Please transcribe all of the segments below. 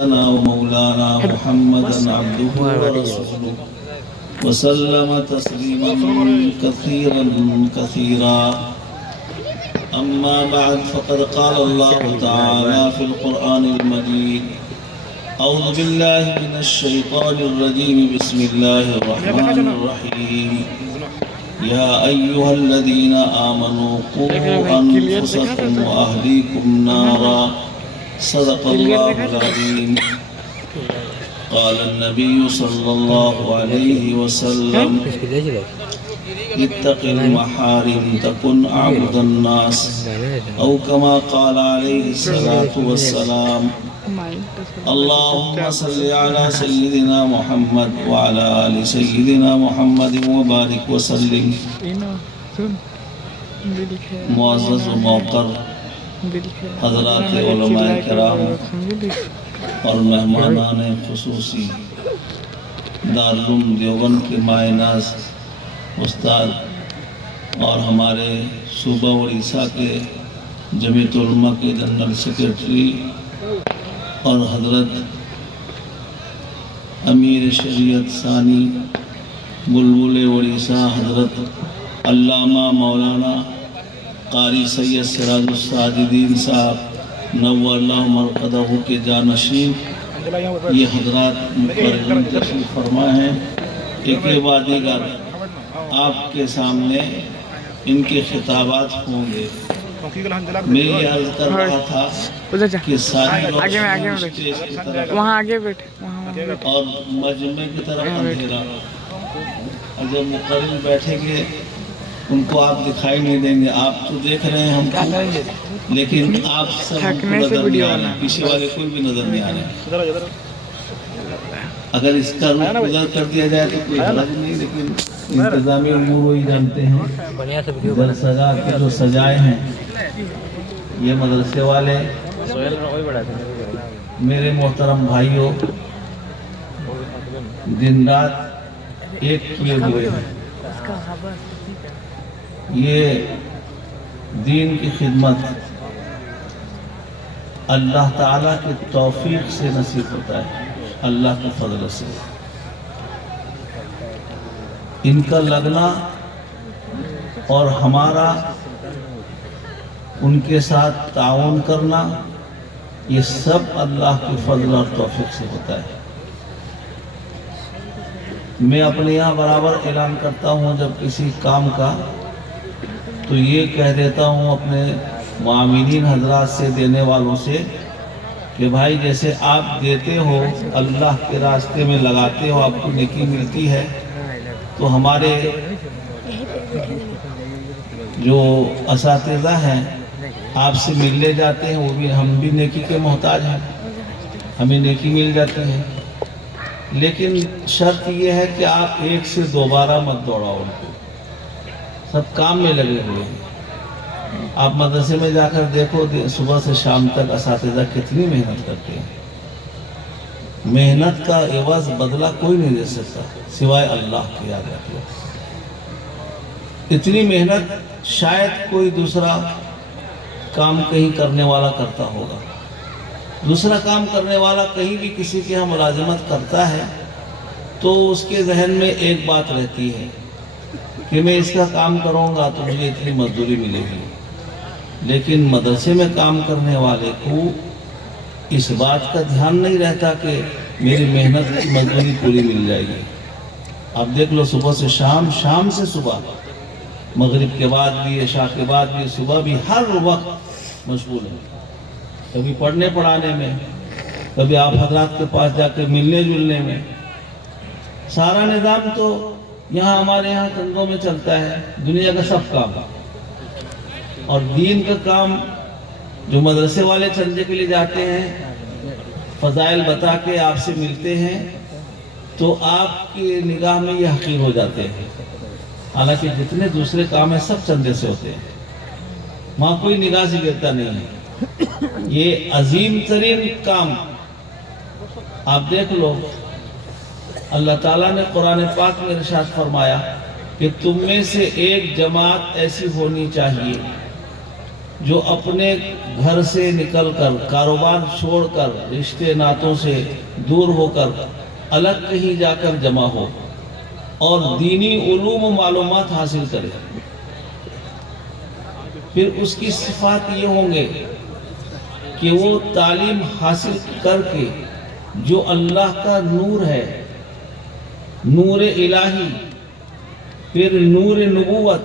ومولانا محمدا عبده ورسوله وسلم تسليما كثيرا كثيرا. أما بعد، فقد قال الله تعالى في القرآن المجيد: أعوذ بالله من الشيطان الرجيم، بسم الله الرحمن الرحيم. يا أيها الذين آمنوا قوا أنفسكم وأهليكم نارا. صدق الله العظيم. قال النبي صلى الله عليه وسلم: اتق المحارم تكن أعبد الناس، أو كما قال عليه الصلاة والسلام. اللهم صل على سيدنا محمد وعلى آل سيدنا محمد وبارك وسلم. معزز و موقر حضرات علماء کرام اور مہمانان خصوصی دارالعلوم دیوبند کے مائع ناز استاد اور ہمارے صوبہ اڑیسہ کے جمعیت علماء کے جنرل سیکرٹری اور حضرت امیر شریعت ثانی بلبل اڑیسہ حضرت علامہ مولانا قاری سید سراج الساجدین صاحب نور اللہ مرقدہ کے جانشین، یہ حضرات مقررین تشریف فرما ہیں. ایک بعد دیگر آپ کے سامنے ان کے خطابات ہوں گے. میں یہ عرض کر رہا تھا کہ ساری اسٹیج کی طرف اور مجمع کی طرف اندھیرا، اور جب مقرر بیٹھیں گے ان کو آپ دکھائی نہیں دیں گے. آپ تو دیکھ رہے ہیں ہم کو، لیکن آپ سب نظر نہیں آ رہے ہیں، پیچھے والے کوئی بھی نظر نہیں آ رہے ہیں. اگر اس کا رخ گزر کر دیا جائے تو کوئی حرج نہیں، لیکن انتظامی امور وہی جانتے ہیں. ادھر سجا کے جو سجائے ہیں یہ مدرسے والے میرے محترم بھائیوں دن رات ایک کیے ہوئے ہیں. یہ دین کی خدمت اللہ تعالیٰ کی توفیق سے نصیب ہوتا ہے، اللہ کے فضل سے. ان کا لگنا اور ہمارا ان کے ساتھ تعاون کرنا، یہ سب اللہ کی فضل اور توفیق سے ہوتا ہے. میں اپنے یہاں برابر اعلان کرتا ہوں جب کسی کام کا، تو یہ کہہ دیتا ہوں اپنے معاونین حضرات سے، دینے والوں سے، کہ بھائی جیسے آپ دیتے ہو، اللہ کے راستے میں لگاتے ہو، آپ کو نیکی ملتی ہے، تو ہمارے جو اساتذہ ہیں آپ سے ملنے جاتے ہیں، وہ بھی ہم بھی نیکی کے محتاج ہیں، ہمیں نیکی مل جاتی ہے. لیکن شرط یہ ہے کہ آپ ایک سے دوبارہ مت دوڑاؤ ان کو. سب کام میں لگے ہوئے ہیں. آپ مدرسے میں جا کر دیکھو، صبح سے شام تک اساتذہ کتنی محنت کرتے ہیں. محنت کا عوض بدلہ کوئی نہیں دے سکتا سوائے اللہ کے. یاد رکھو، اتنی محنت شاید کوئی دوسرا کام کہیں کرنے والا کرتا ہوگا. دوسرا کام کرنے والا کہیں بھی کسی کے ہاں ملازمت کرتا ہے تو اس کے ذہن میں ایک بات رہتی ہے کہ میں اس کا کام کروں گا تو مجھے اتنی مزدوری ملے گی. لیکن مدرسے میں کام کرنے والے کو اس بات کا دھیان نہیں رہتا کہ میری محنت کی مزدوری پوری مل جائے گی. آپ دیکھ لو، صبح سے شام، شام سے صبح، مغرب کے بعد بھی، عشاء کے بعد بھی، صبح بھی، ہر وقت مشغول ہے. کبھی پڑھنے پڑھانے میں، کبھی آپ حضرات کے پاس جا کے ملنے جلنے میں. سارا نظام تو یہاں ہمارے یہاں کندھوں میں چلتا ہے، دنیا کا سب کام. اور دین کا کام جو مدرسے والے چندے کے لیے جاتے ہیں، فضائل بتا کے آپ سے ملتے ہیں، تو آپ کی نگاہ میں یہ حقیر ہو جاتے ہیں. حالانکہ جتنے دوسرے کام ہیں سب چندے سے ہوتے ہیں، وہاں کوئی نگاہ سے گرتا نہیں ہے. یہ عظیم ترین کام آپ دیکھ لو، اللہ تعالیٰ نے قرآن پاک میں ارشاد فرمایا کہ تم میں سے ایک جماعت ایسی ہونی چاہیے جو اپنے گھر سے نکل کر، کاروبار چھوڑ کر، رشتے ناتوں سے دور ہو کر الگ کہیں جا کر جمع ہو اور دینی علوم و معلومات حاصل کرے، پھر اس کی صفات یہ ہوں گے کہ وہ تعلیم حاصل کر کے جو اللہ کا نور ہے، نور الہی، پھر نور نبوت،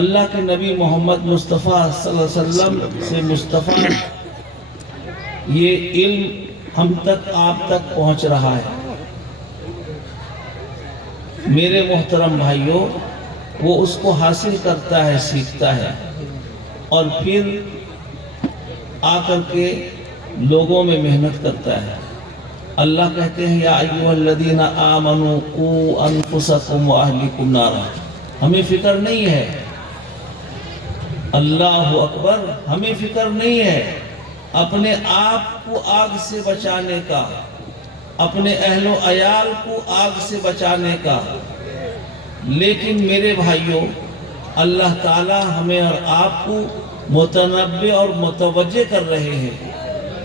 اللہ کے نبی محمد مصطفیٰ صلی اللہ علیہ وسلم سے مصطفیٰ یہ علم ہم تک، آپ تک پہنچ رہا ہے۔ میرے محترم بھائیوں، وہ اس کو حاصل کرتا ہے، سیکھتا ہے، اور پھر آ کر کے لوگوں میں محنت کرتا ہے۔ اللہ کہتے ہیں یا ایھا الذین آمنوا قوا انفسکم واہلیکم نارا۔ ہمیں فکر نہیں ہے، اللہ اکبر، ہمیں فکر نہیں ہے اپنے آپ کو آگ سے بچانے کا، اپنے اہل و عیال کو آگ سے بچانے کا، لیکن میرے بھائیوں، اللہ تعالی ہمیں اور آپ کو متنبہ اور متوجہ کر رہے ہیں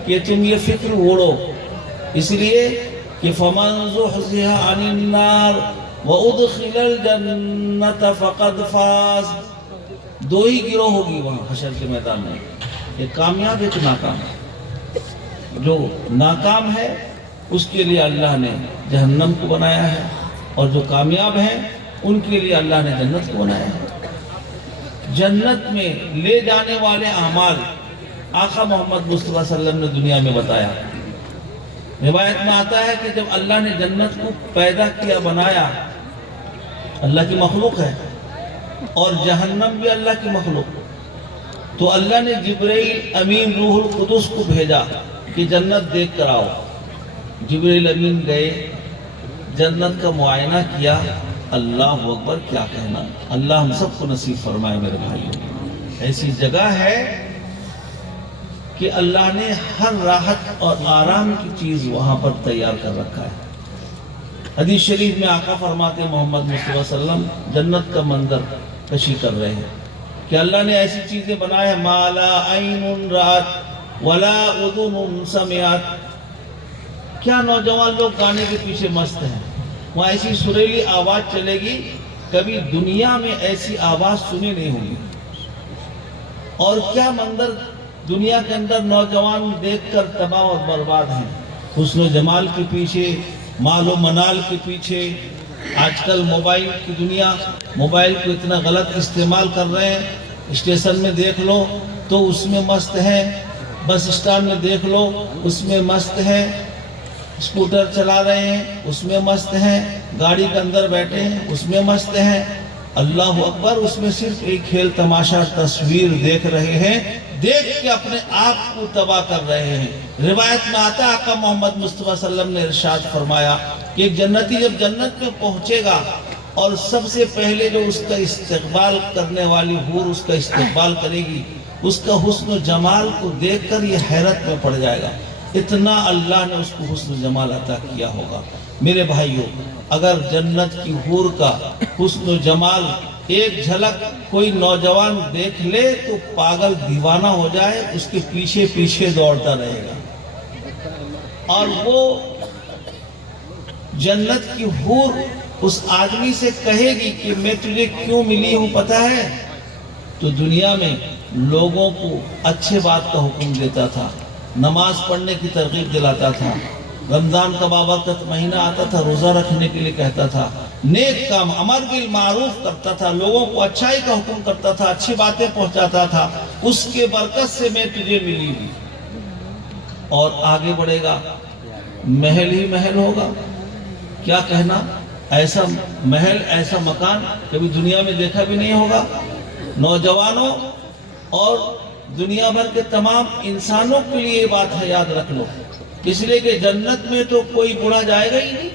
کہ تم یہ فکر اوڑو، اس لیے کہ فَمَنْ زُحْزِحَ عَنِ النَّارِ وَأُدْخِلَ الْجَنَّةَ فَقَدْ فَازَ۔ دو ہی گروہ ہوگی وہاں حشر کے میدان میں، ایک کامیاب، ایک ناکام۔ جو ناکام ہے اس کے لیے اللہ نے جہنم کو بنایا ہے، اور جو کامیاب ہیں ان کے لیے اللہ نے جنت کو بنایا ہے۔ جنت میں لے جانے والے اعمال آقا محمد مصطفیٰ صلی اللہ علیہ وسلم نے دنیا میں بتایا۔ روایت میں آتا ہے کہ جب اللہ نے جنت کو پیدا کیا، بنایا، اللہ کی مخلوق ہے، اور جہنم بھی اللہ کی مخلوق، تو اللہ نے جبرائیل امین روح القدس کو بھیجا کہ جنت دیکھ کر آؤ۔ جبرائیل امین گئے، جنت کا معائنہ کیا، اللہ اکبر، کیا کہنا، اللہ ہم سب کو نصیب فرمائے میرے بھائیوں۔ ایسی جگہ ہے کہ اللہ نے ہر راحت اور آرام کی چیز وہاں پر تیار کر رکھا ہے۔ حدیث شریف میں آقا فرماتے ہیں محمد مصطفیٰ صلی اللہ علیہ وسلم جنت کا منظر کشی کر رہے ہیں کہ اللہ نے ایسی چیزیں بنائے ہیں ما لا عین رات ولا اذن سمعت۔ کیا نوجوان لوگ گانے کے پیچھے مست ہیں، وہاں ایسی سریلی آواز چلے گی، کبھی دنیا میں ایسی آواز سنی نہیں ہوگی۔ اور کیا منظر دنیا کے اندر نوجوان دیکھ کر تباہ اور برباد ہیں، حسن و جمال کے پیچھے، مال و منال کے پیچھے۔ آج کل موبائل کی دنیا، موبائل کو اتنا غلط استعمال کر رہے ہیں، اسٹیشن میں دیکھ لو تو اس میں مست ہے، بس اسٹینڈ میں دیکھ لو اس میں مست ہے، اسکوٹر چلا رہے ہیں اس میں مست ہیں، گاڑی کے اندر بیٹھے ہیں اس میں مست ہیں۔ اللہ اکبر، اس میں صرف ایک کھیل تماشا تصویر دیکھ رہے ہیں، دیکھ کے اپنے آپ کو تباہ کر رہے ہیں۔ روایت میں آتا آقا محمد مصطفیٰ صلی اللہ علیہ وسلم نے ارشاد فرمایا کہ ایک جنتی جب جنت میں پہنچے گا اور سب سے پہلے جو اس کا استقبال کرنے والی حور اس کا استقبال کرے گی، اس کا حسن و جمال کو دیکھ کر یہ حیرت میں پڑ جائے گا، اتنا اللہ نے اس کو حسن و جمال عطا کیا ہوگا۔ میرے بھائیوں، اگر جنت کی حور کا حسن و جمال ایک جھلک کوئی نوجوان دیکھ لے تو پاگل دیوانہ ہو جائے، اس کے پیچھے پیچھے دوڑتا رہے گا۔ اور وہ جنت کی حور اس آدمی سے کہے گی کہ میں تجھے کیوں ملی ہوں پتہ ہے؟ تو دنیا میں لوگوں کو اچھے بات کا حکم دیتا تھا، نماز پڑھنے کی ترغیب دلاتا تھا، رمضان کا بابرکت مہینہ آتا تھا روزہ رکھنے کے لیے کہتا تھا، نیک کام امر بالمعروف کرتا تھا، لوگوں کو اچھائی کا حکم کرتا تھا، اچھی باتیں پہنچاتا تھا، اس کے برکت سے میں تجھے ملی ہوئی۔ اور آگے بڑھے گا، محل ہی محل ہوگا، کیا کہنا، ایسا محل ایسا مکان کبھی دنیا میں دیکھا بھی نہیں ہوگا۔ نوجوانوں اور دنیا بھر کے تمام انسانوں کے لیے یہ بات ہے، یاد رکھ لو، اس لیے کہ جنت میں تو کوئی بوڑھا جائے گا ہی نہیں۔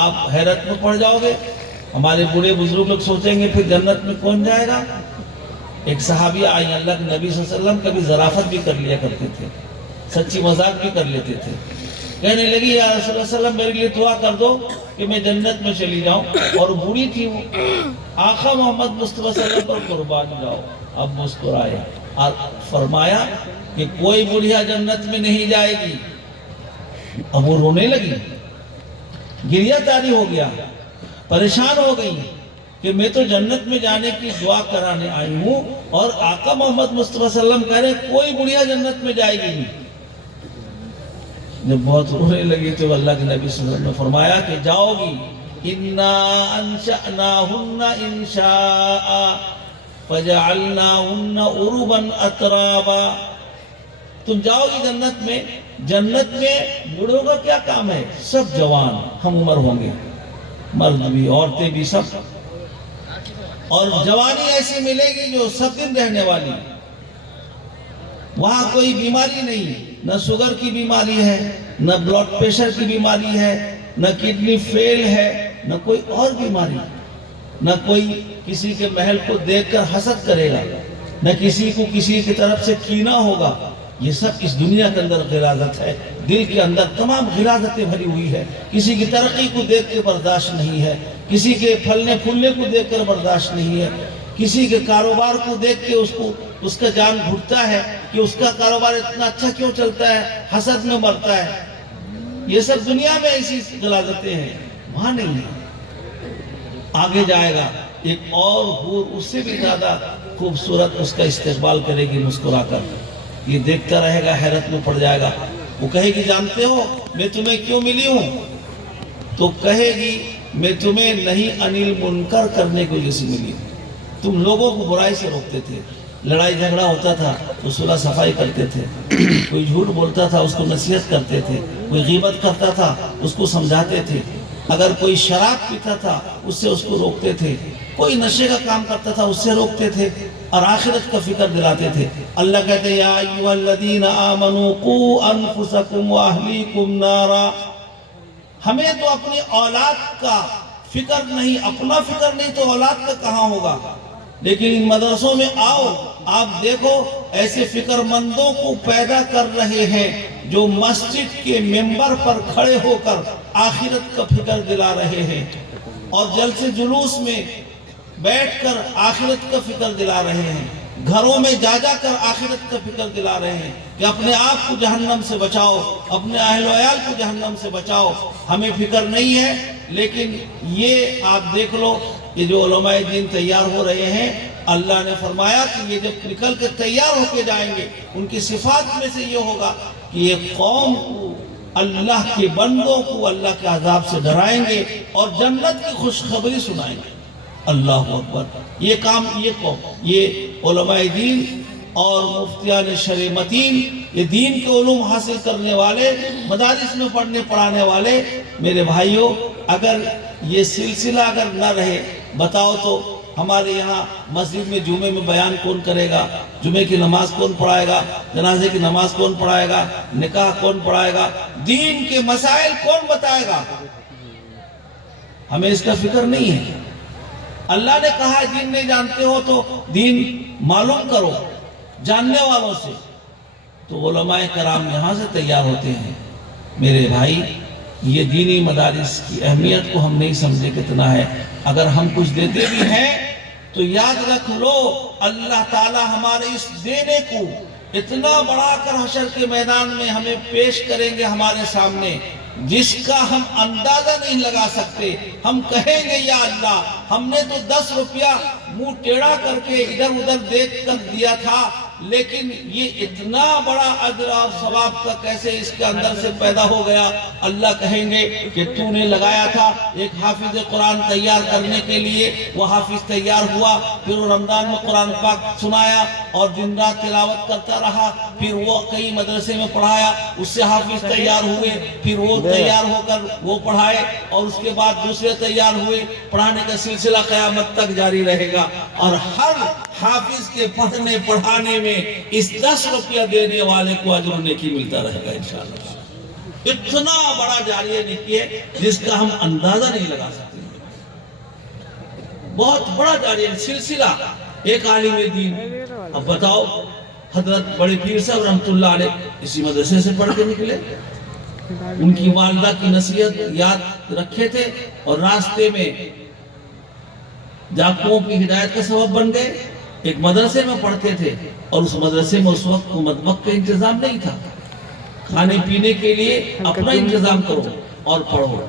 آپ حیرت میں پڑ جاؤ گے، ہمارے بوڑھے بزرگ لوگ سوچیں گے پھر جنت میں کون جائے گا۔ ایک صحابی آئی، اللہ کے نبی صلی اللہ علیہ وسلم کبھی ظرافت بھی کر لیا کرتے تھے، سچی مذاق بھی کر لیتے تھے۔ کہنے لگی یا رسول اللہ صلی اللہ علیہ وسلم میرے لیے دعا کر دو کہ میں جنت میں چلی جاؤں. اور بوڑھی تھی وہ. آقا محمد مصطفیٰ صلی اللہ علیہ وسلم پر قربان جاؤ. اب مسکرائے اور فرمایا کہ کوئی بڑھیا جنت میں نہیں جائے گی. اب وہ رونے لگی, گریہ تاری ہو گیا, پریشان ہو گئی کہ میں تو جنت میں جانے کی دعا کرانے آئی ہوں اور آقا محمد مصطفیٰ صلی اللہ علیہ وسلم کہہ رہے کوئی بڑھیا جنت میں جائے گی نہیں. جب بہت رونے لگی تو اللہ کے نبی صلی اللہ علیہ وسلم نے فرمایا کہ جاؤ گی. اِنَّا أَنشَأْنَاهُنَّ إِنشَاءً فَجَعَلْنَاهُنَّ عُرُبًا أَتْرَابًا. تم جاؤ گی جنت میں. جنت میں بوڑھوں کا کیا کام ہے؟ سب جوان ہم عمر ہوں گے, مرد بھی عورتیں بھی سب. اور جوانی ایسی ملے گی جو سب دن رہنے والی. وہاں کوئی بیماری نہیں, نہ شوگر کی بیماری ہے, نہ بلڈ پریشر کی بیماری ہے, نہ کڈنی فیل ہے, نہ کوئی اور بیماری. نہ کوئی کسی کے محل کو دیکھ کر حسد کرے گا, نہ کسی کو کسی کی طرف سے کینہ ہوگا. یہ سب اس دنیا کے اندر غلاظت ہے. دل کے اندر تمام غلاظتیں بھری ہوئی ہے. کسی کی ترقی کو دیکھ کے برداشت نہیں ہے, کسی کے پھلنے پھولنے کو دیکھ کر برداشت نہیں ہے, کسی کے کاروبار کو دیکھ کے اس کا جان گھٹتا ہے کہ اس کا کاروبار اتنا اچھا کیوں چلتا ہے, حسد میں مرتا ہے. یہ سب دنیا میں ایسی غلاظتیں ہیں, وہاں نہیں ہے. آگے جائے گا ایک اور حور اس سے بھی زیادہ خوبصورت اس کا استقبال کرے گی مسکرا کر. یہ دیکھتا رہے گا, حیرت میں پڑ جائے گا. وہ کہے گی جانتے ہو میں تمہیں کیوں ملی ہوں؟ تو کہے گی میں تمہیں نہیں انل منکر کرنے کی وجہ سے ملی ہوں. تم لوگوں کو برائی سے روکتے تھے, لڑائی جھگڑا ہوتا تھا تو صلح صفائی کرتے تھے, کوئی جھوٹ بولتا تھا اس کو نصیحت کرتے تھے, کوئی غیبت کرتا تھا اس کو سمجھاتے تھے, اگر کوئی شراب پیتا تھا اس سے اس کو روکتے تھے, کوئی نشے کا کام کرتا تھا اس سے روکتے تھے, اور آخرت کا فکر دلاتے تھے. اللہ کہتے ہیں یا ایھا الذین آمنوا قوا انفسکم واہلیکم نارا. ہمیں تو اپنی اولاد کا فکر نہیں, اپنا فکر نہیں تو اولاد کا کہاں ہوگا. لیکن ان مدرسوں میں آؤ, آپ دیکھو ایسے فکر مندوں کو پیدا کر رہے ہیں جو مسجد کے ممبر پر کھڑے ہو کر آخرت کا فکر دلا رہے ہیں, اور جلسے جلوس میں بیٹھ کر آخرت کا فکر دلا رہے ہیں, گھروں میں جا جا کر آخرت کا فکر دلا رہے ہیں کہ اپنے آپ کو جہنم سے بچاؤ, اپنے اہل و عیال کو جہنم سے بچاؤ. ہمیں فکر نہیں ہے. لیکن یہ آپ دیکھ لو یہ جو علماء دین تیار ہو رہے ہیں, اللہ نے فرمایا کہ یہ جب نکل کے تیار ہو کے جائیں گے ان کی صفات میں سے یہ ہوگا کہ یہ قوم کو, اللہ کے بندوں کو اللہ کے عذاب سے ڈرائیں گے اور جنت کی خوشخبری سنائیں گے. اللہ اکبر. یہ کام یہ قوم, یہ علماء دین اور مفتیان شرع متین, یہ دین کے علوم حاصل کرنے والے, مدارس میں پڑھنے پڑھانے والے میرے بھائیوں, اگر یہ سلسلہ اگر نہ رہے بتاؤ تو ہمارے یہاں مسجد میں جمعے میں بیان کون کرے گا, جمعے کی نماز کون پڑھائے گا, جنازے کی نماز کون پڑھائے گا, نکاح کون پڑھائے گا, دین کے مسائل کون بتائے گا؟ ہمیں اس کا فکر نہیں ہے. اللہ نے کہا ہے دین نہیں جانتے ہو تو دین معلوم کرو جاننے والوں سے. تو علماء کرام یہاں سے تیار ہوتے ہیں. میرے بھائی یہ دینی مدارس کی اہمیت کو ہم نہیں سمجھے کتنا ہے. اگر ہم کچھ دیتے بھی ہیں تو یاد رکھ لو اللہ تعالی ہمارے اس دینے کو اتنا بڑا کر حشر کے میدان میں ہمیں پیش کریں گے ہمارے سامنے, جس کا ہم اندازہ نہیں لگا سکتے. ہم کہیں گے یا اللہ ہم نے تو 10 روپیہ منہ ٹیڑھا کر کے ادھر ادھر دیکھ کر دیا تھا, لیکن یہ اتنا بڑا اجر اور ثواب کا کیسے اس کے اندر سے پیدا ہو گیا. اللہ کہیں گے کہ تو نے لگایا تھا ایک حافظ قرآن تیار کرنے کے لیے, وہ حافظ تیار ہوا, پھر وہ رمضان میں قرآن پاک سنایا اور دن رات تلاوت کرتا رہا, پھر وہ کئی مدرسے میں پڑھایا, اس سے حافظ تیار ہوئے, پھر وہ تیار ہو کر وہ پڑھائے, اور اس کے بعد دوسرے تیار ہوئے. پڑھانے کا سلسلہ قیامت تک جاری رہے گا, اور ہر حافظ کے پڑھنے پڑھانے میں اس 10 روپیہ دینے والے کو اجر و نیکی ملتا رہے گا انشاءاللہ. اتنا بڑا جاریہ نیکی ہے جس کا ہم اندازہ نہیں لگا سکتے. بہت بڑا جاریہ سلسلہ. ایک عالم دین, اب بتاؤ حضرت بڑے پیر صاحب رحمت اللہ علیہ اسی مدرسے سے پڑھ کے نکلے, ان کی والدہ کی نصیحت یاد رکھے تھے اور راستے میں ڈاکوؤں کی ہدایت کا سبب بن گئے. ایک مدرسے میں پڑھتے تھے اور اس مدرسے میں اس وقت مطبخ کا انتظام نہیں تھا. کھانے پینے کے لیے اپنا انتظام کرو اور پڑھو.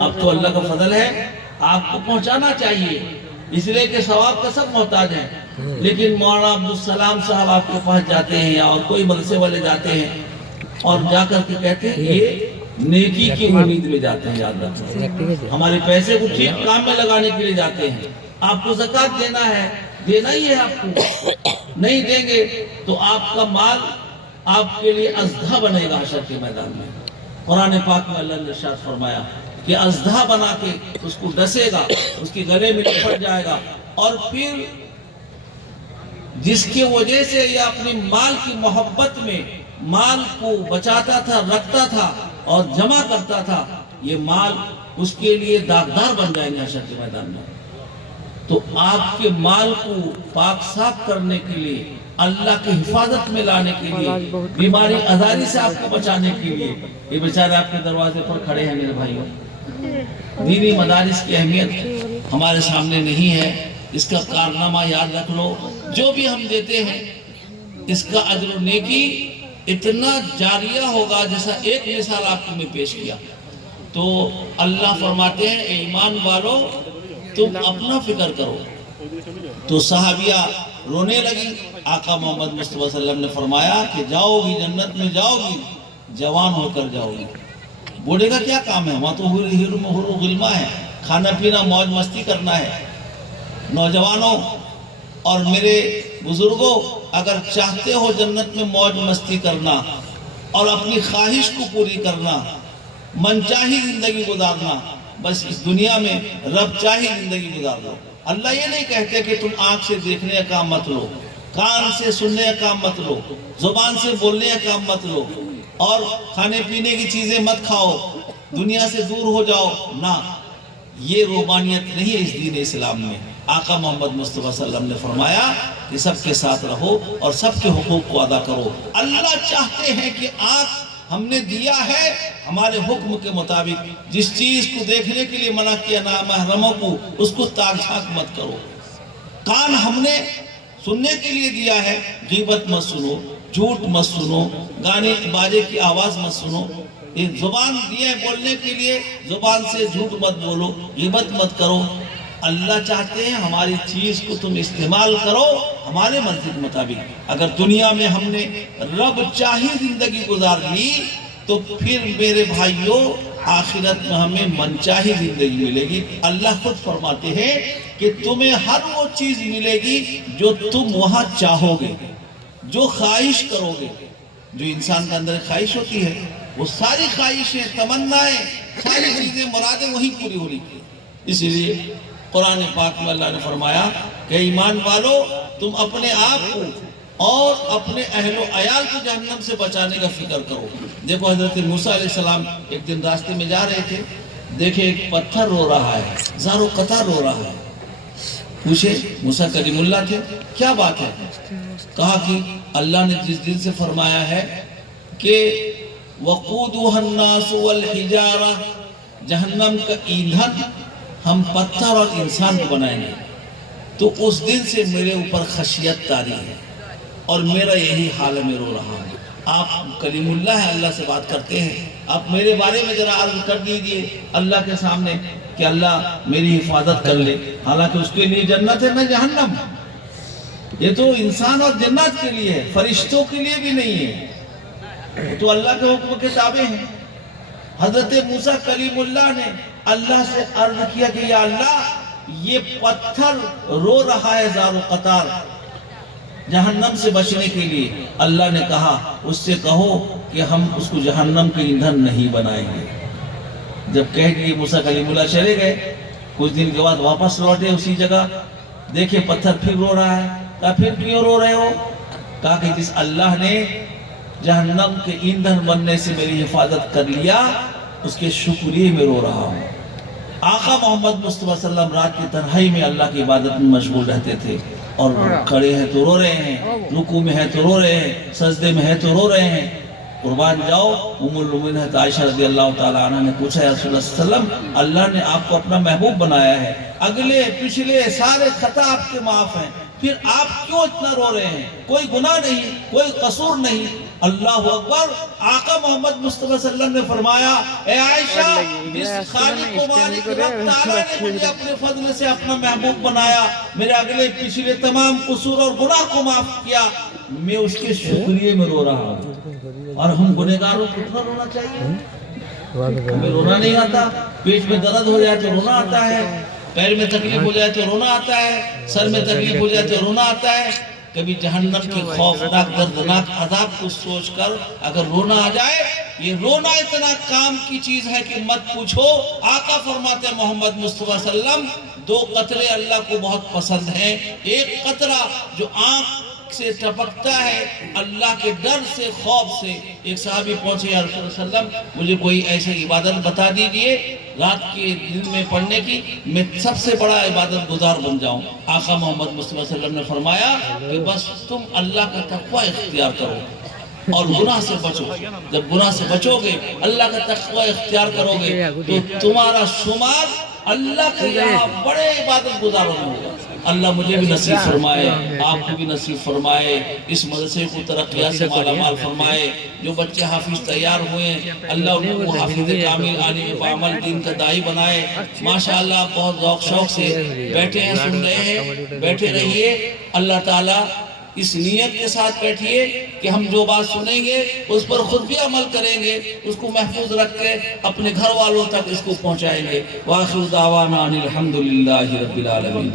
اب تو اللہ کا فضل ہے, آپ کو پہنچانا چاہیے اس لیے کہ ثواب کا سب محتاج ہیں, لیکن مولانا عبدالسلام صاحب آپ کے پاس جاتے ہیں یا اور کوئی مدرسے والے جاتے ہیں اور جا کر کے کہتے ہیں یہ نیکی کی امید میں جاتے ہیں. یاد رکھیں, ہمارے پیسے کو ٹھیک کام میں لگانے کے لیے جاتے ہیں. آپ کو زکوٰۃ دینا ہے, دینا ہی ہے آپ کو, نہیں دیں گے تو آپ کا مال آپ کے لیے ازدھا بنے گا حشر کے میدان میں. قرآن پاک میں اللہ نے ارشاد فرمایا کہ ازدھا بنا کے اس کو ڈسے گا, اس کے گلے میں لپٹ جائے گا, اور پھر جس کی وجہ سے یہ اپنی مال کی محبت میں مال کو بچاتا تھا, رکھتا تھا اور جمع کرتا تھا, یہ مال اس کے لیے داغدار بن جائیں گے حشر کے میدان میں. تو آپ کے مال کو پاک صاف کرنے کے لیے, اللہ کی حفاظت میں لانے کے لیے, بیماری ازاری سے آپ کو بچانے کے لیے, یہ بیچارے آپ کے دروازے پر کھڑے ہیں میرے بھائیوں. دینی مدارس کی اہمیت ہمارے سامنے نہیں ہے, اس کا کارنامہ یاد رکھ لو. جو بھی ہم دیتے ہیں اس کا اجر و نیکی اتنا جاریہ ہوگا جیسا ایک مثال آپ کو میں پیش کیا. تو اللہ فرماتے ہیں اے ایمان والو تم اپنا فکر کرو. تو صحابیہ رونے لگی. آقا محمد مصطفیٰ صلی اللہ علیہ وسلم نے فرمایا کہ جاؤ گی جنت میں, جاؤ گی جوان ہو کر جاؤ گی. بوڑھے کا کیا کام ہے, وہاں تو حور و غلمہ ہے, کھانا پینا موج مستی کرنا ہے. نوجوانوں اور میرے بزرگوں, اگر چاہتے ہو جنت میں موج مستی کرنا اور اپنی خواہش کو پوری کرنا, من چاہی زندگی گزارنا, بس اس دنیا میں رب چاہی زندگی گزار دو. اللہ یہ نہیں کہتے کہ تم آنکھ سے دیکھنے کا کام مت لو, کان سے سننے کا کام مت لو, زبان سے بولنے کا کام مت لو, اور کھانے پینے کی چیزیں مت کھاؤ, دنیا سے دور ہو جاؤ. نہ, یہ روحانیت نہیں ہے اس دین اسلام میں. آقا محمد مصطفیٰ صلی اللہ علیہ وسلم نے فرمایا کہ سب کے ساتھ رہو اور سب کے حقوق کو ادا کرو. اللہ چاہتے ہیں کہ آنکھ ہم نے دیا ہے ہمارے حکم کے مطابق, جس چیز کو دیکھنے کے لیے منع کیا نامحرموں کو اس کو تاک جھانک مت کرو. کان ہم نے سننے کے لیے دیا ہے, غیبت مت سنو, جھوٹ مت سنو, گانے باجے کی آواز مت سنو. یہ زبان دیا ہے بولنے کے لیے, زبان سے جھوٹ مت بولو, غیبت مت کرو. اللہ چاہتے ہیں ہماری چیز کو تم استعمال کرو ہمارے مرضی کے مطابق. اگر دنیا میں ہم نے رب چاہی زندگی گزار لی تو پھر میرے بھائیوں آخرت میں ہمیں من چاہی زندگی ملے گی. اللہ خود فرماتے ہیں کہ تمہیں ہر وہ چیز ملے گی جو تم وہاں چاہو گے, جو خواہش کرو گے. جو انسان کے اندر خواہش ہوتی ہے وہ ساری خواہشیں, تمنائیں, ساری چیزیں, مرادیں وہیں پوری ہو رہی ہیں. اسی لیے قرآن پاک میں اللہ نے فرمایا کہ ایمان والو تم اپنے آپ کو اور اپنے اہل و عیال کو جہنم سے بچانے کا فکر کرو. دیکھو حضرت موسیٰ علیہ السلام ایک دن راستے میں جا رہے تھے, دیکھے ایک پتھر رو رہا ہے, زار و قطار رو رہا ہے. پوچھے, موسیٰ کلیم اللہ تھے, کیا بات ہے؟ کہا کہ اللہ نے جس دن سے فرمایا ہے کہ وَقُودُهَا النَّاسُ وَالْحِجَارَةُ, جہنم کا ایندھن ہم پتھر اور انسان کو بنائیں گے, تو اس دن سے میرے اوپر خشیت طاری ہے اور میرا یہی حال میں رو رہا ہوں. آپ کلیم اللہ ہے, اللہ سے بات کرتے ہیں, آپ میرے بارے میں ذرا عرض کر دیجئے اللہ کے سامنے کہ اللہ میری حفاظت کر لے. حالانکہ اس کے لیے جنت ہے نہ جہنم, یہ تو انسان اور جنت کے لیے ہے, فرشتوں کے لیے بھی نہیں ہے, تو اللہ کے حکم کے تابع ہیں. حضرت موسیٰ کلیم اللہ نے اللہ سے عرض کیا کہ یا اللہ یہ پتھر رو رہا ہے زار و قطار جہنم سے بچنے کے لیے. اللہ نے کہا اس سے کہو کہ ہم اس کو جہنم کے ایندھن نہیں بنائیں گے. جب کہہ دیے موسیٰ کلیم اللہ چلے گئے, کچھ دن کے بعد واپس لوٹے اسی جگہ, دیکھے پتھر پھر رو رہا ہے. کہا پھر کیوں رو رہے ہو؟ کہا کہ جس اللہ نے جہنم کے ایندھن بننے سے میری حفاظت کر لیا اس کے شکریہ میں رو رہا ہوں. آقا محمد مصطفیٰ صلی اللہ علیہ وسلم رات کی تنہائی میں اللہ کی عبادت میں مشغول رہتے تھے, اور کھڑے ہیں تو رو رہے ہیں, رکوع میں ہے تو رو رہے ہیں, سجدے میں ہے تو رو رہے ہیں. قربان جاؤ۔ ام المؤمنین عائشہ رضی اللہ تعالیٰ عنہ نے پوچھا، یا رسول اللہ صلی اللہ علیہ وسلم، اللہ نے آپ کو اپنا محبوب بنایا ہے، اگلے پچھلے سارے خطا آپ کے معاف ہیں، پھر آپ کیوں اتنا رو رہے ہیں؟ کوئی گناہ نہیں، کوئی قصور نہیں۔ اللہ اکبر۔ آقا محمد مصطفیٰ صلی اللہ علیہ وسلم نے فرمایا، اے عائشہ، جس خالق و مالک رب تعالیٰ نے مجھے اپنے فضل سے اپنا محبوب بنایا، میرے اگلے پچھلے تمام قصور اور گناہ کو معاف کیا، میں اس کے شکریہ میں رو رہا ہوں۔ اور ہم گنہگاروں کو کتنا رونا چاہیے؟ ہمیں رونا نہیں آتا؟ پیٹ میں درد ہو جائے تو رونا آتا ہے، پیر میں تکلیف ہو جائے تو رونا آتا ہے، سر میں تکلیف ہو جائے تو رونا آتا ہے۔ کبھی جہنم کی خوفناک دردناک عذاب کو سوچ کر اگر رونا آ جائے، یہ رونا اتنا کام کی چیز ہے کہ مت پوچھو۔ آقا فرماتے ہیں محمد مصطفیٰ صلی اللہ علیہ وسلم، 2 قطرے اللہ کو بہت پسند ہیں۔ ایک قطرہ جو آنکھ سے ٹپکتا ہے اللہ کے ڈر سے، خوف سے۔ ایک صحابی پہنچے، یا رسول اللہ صلی اللہ علیہ وسلم، مجھے کوئی ایسی عبادت بتا دیجئے رات کے دن میں پڑھنے کی، میں سب سے بڑا عبادت گزار بن جاؤں۔ آقا محمد مصطفیٰ صلی اللہ علیہ وسلم نے فرمایا کہ بس تم اللہ کا تقوی اختیار کرو اور گناہ سے بچو۔ جب گناہ سے بچو گے، اللہ کا تقوی اختیار کرو گے، تو تمہارا شمار اللہ کے یہاں بڑے عبادت گزاروں میں ہوگا۔ اللہ مجھے بھی نصیب فرمائے، آپ کو بھی نصیب فرمائے، اس مدرسے کو ترقیات سے مالا مال فرمائے۔ جو بچے حافظ تیار ہوئے، اللہ ان کو حافظ کامل عالم بعمل دین کا داعی بنائے۔ ماشاءاللہ آپ بہت ذوق شوق سے بیٹھے ہیں، سن رہے ہیں، بیٹھے رہیے۔ اللہ تعالیٰ اس نیت کے ساتھ بیٹھیے کہ ہم جو بات سنیں گے اس پر خود بھی عمل کریں گے، اس کو محفوظ رکھ کے اپنے گھر والوں تک اس کو پہنچائیں گے۔ وآخر دعوانا ان الحمدللہ رب العالمین۔